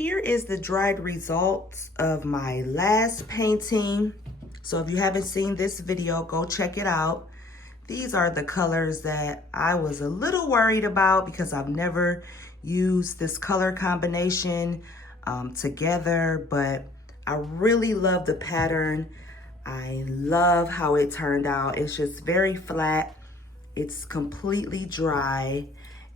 Here is the dried results of my last painting. So if you haven't seen this video, go check it out. These are the colors that I was a little worried about because I've never used this color combination together, but I really love the pattern. I love how it turned out. It's just very flat. It's completely dry,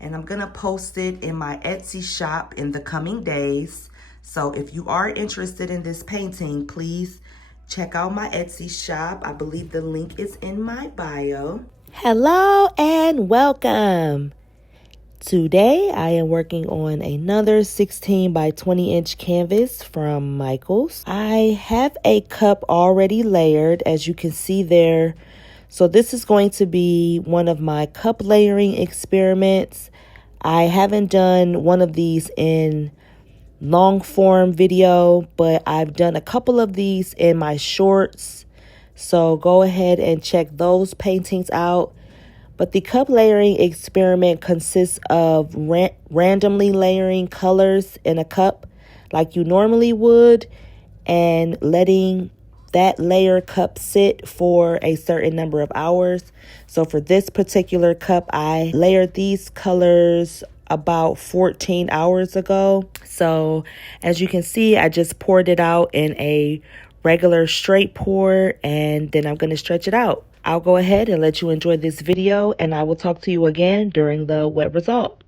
and I'm gonna post it in my Etsy shop in the coming days. So if you are interested in this painting, please check out my Etsy shop. I believe the link is in my bio. Hello and welcome. Today I am working on another 16 by 20 inch canvas from Michaels. I have a cup already layered, as you can see there. So this is going to be one of my cup layering experiments. I haven't done one of these in long form video, but I've done a couple of these in my shorts. So go ahead and check those paintings out. But the cup layering experiment consists of randomly layering colors in a cup like you normally would and letting that layer cup sit for a certain number of hours. So for this particular cup, I layered these colors about 14 hours ago. So as you can see, I just poured it out in a regular straight pour, and then I'm going to stretch it out. I'll go ahead and let you enjoy this video, and I will talk to you again during the wet result.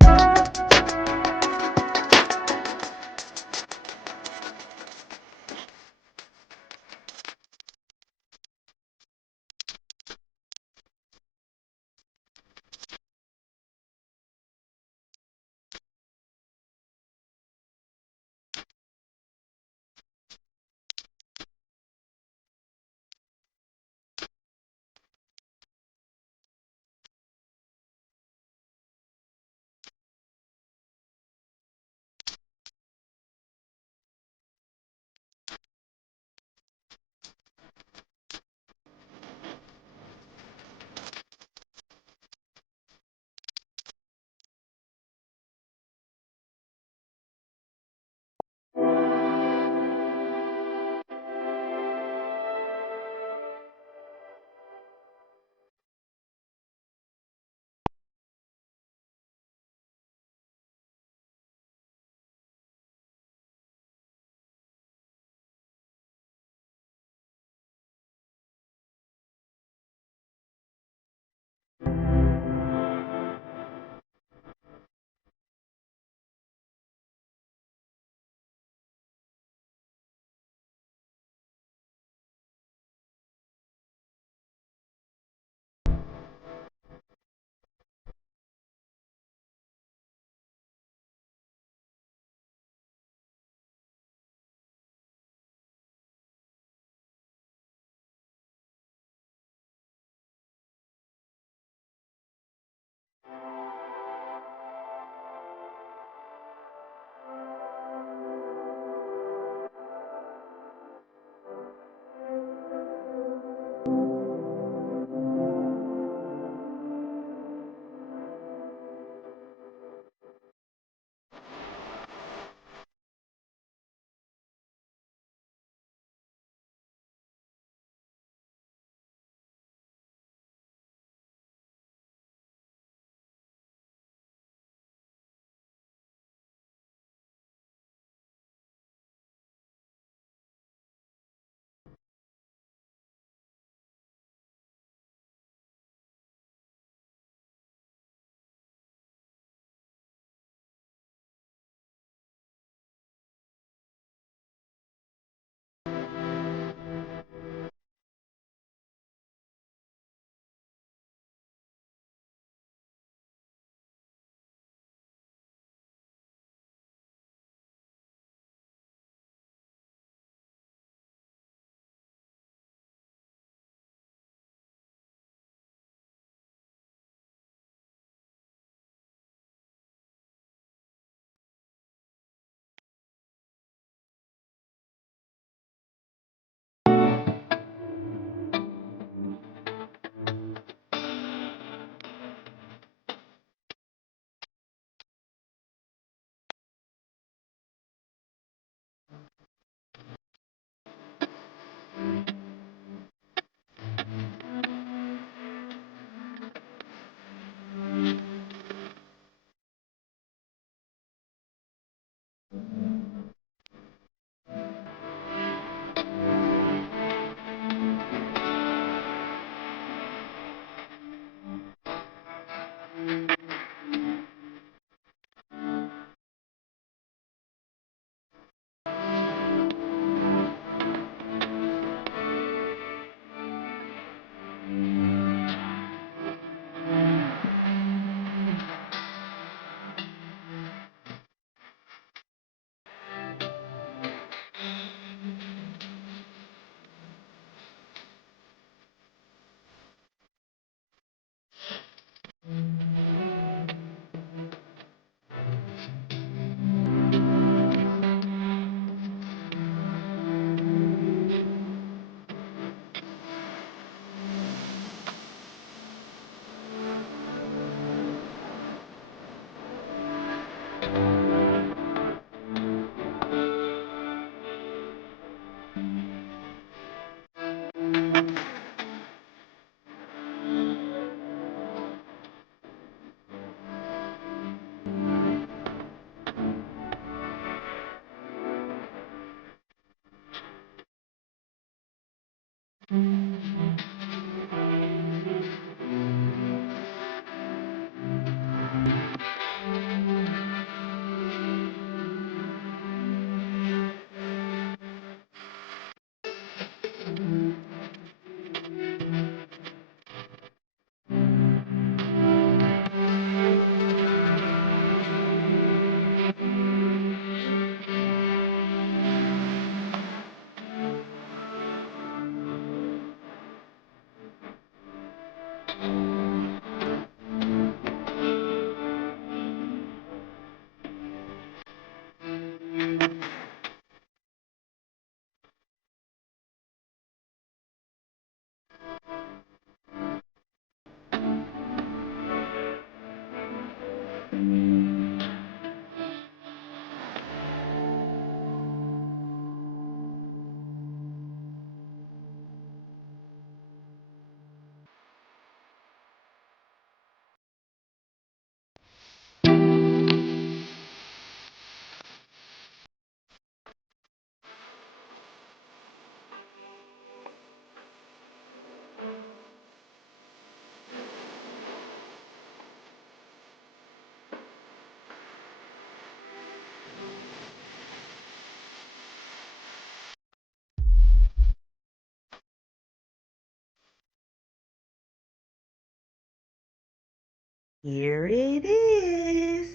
Here it is.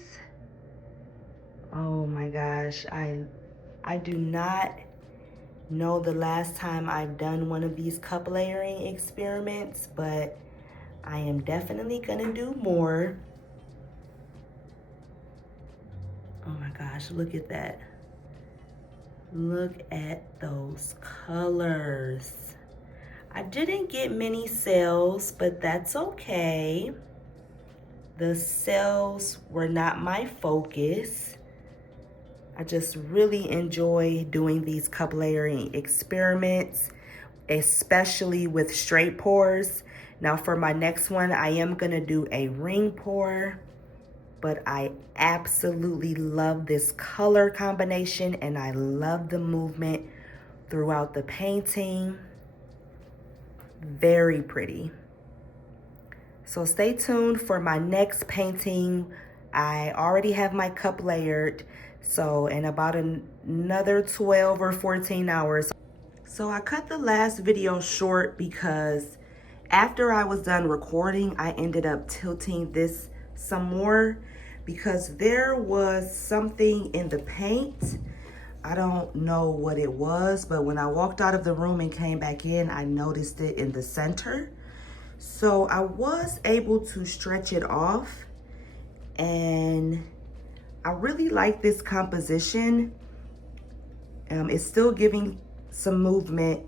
Oh my gosh, I do not know the last time I've done one of these cup layering experiments, but I am definitely gonna do more. Oh my gosh, look at that. Look at those colors. I didn't get many sales, but that's okay. The sales were not my focus. I just really enjoy doing these cup layering experiments, especially with straight pours. Now for my next one, I am gonna do a ring pour, but I absolutely love this color combination and I love the movement throughout the painting. Very pretty. So stay tuned for my next painting. I already have my cup layered, so in about another 12 or 14 hours. So I cut the last video short because after I was done recording, I ended up tilting this some more because there was something in the paint. I don't know what it was, but when I walked out of the room and came back in, I noticed it in the center. So I was able to stretch it off, and I really like this composition. It's still giving some movement,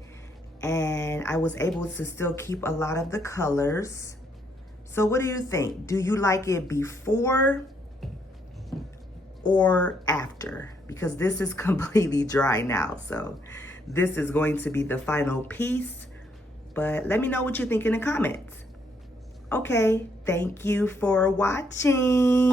and I was able to still keep a lot of the colors. So what do you think? Do you like it before or after? Because this is completely dry now, so this is going to be the final piece. But let me know what you think in the comments. Okay, thank you for watching.